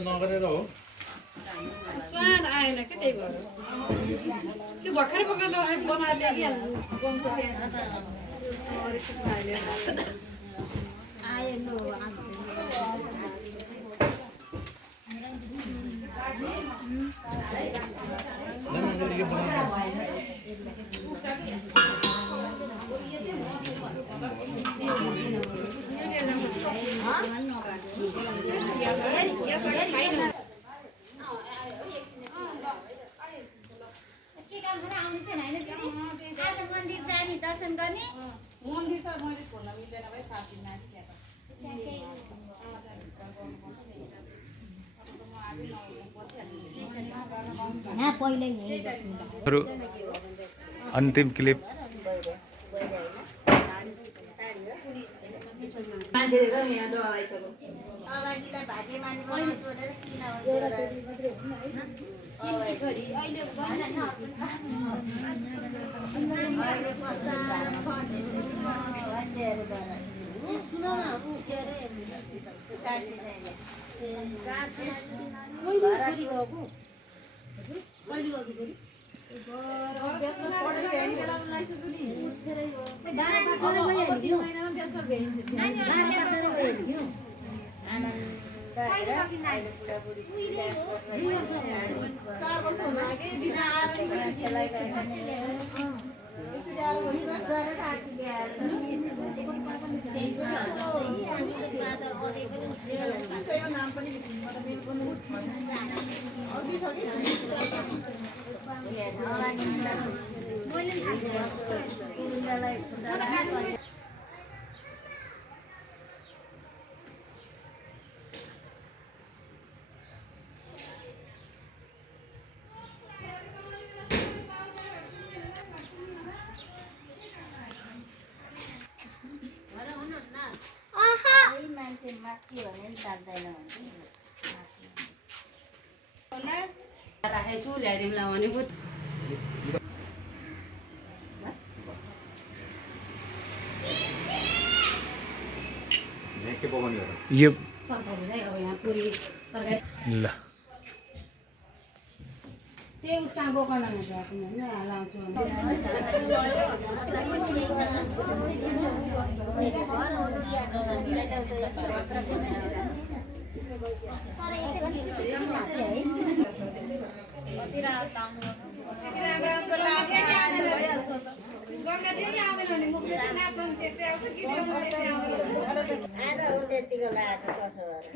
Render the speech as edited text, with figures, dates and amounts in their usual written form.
नगरेर हो स्वाद आएन के त्यही भएर त्यो भर्खरै पकाएर बनाएर ल्याइहाल्नु गन्छ त्यहाँ दर्शन गर्ने मन्दिर त मैले छोड्न मिल्दैन भाइ साथी नाति अन्तिम क्लिप राखेछु ल्याइदिउँला भनेको यो तरकारी चाहिँ अब यहाँ पुरी तरकारी ल त्यही उसमा गोकर्णमा झर्नु होइन लाउँछु गङ्गा चाहिँ आउँदैन भने मुखले चाहिँ नाच्नु त्यति आउँछ गीत गाउनु त्यति आउँदैन आज उ त्यतिको लाग्छ कसो गरेर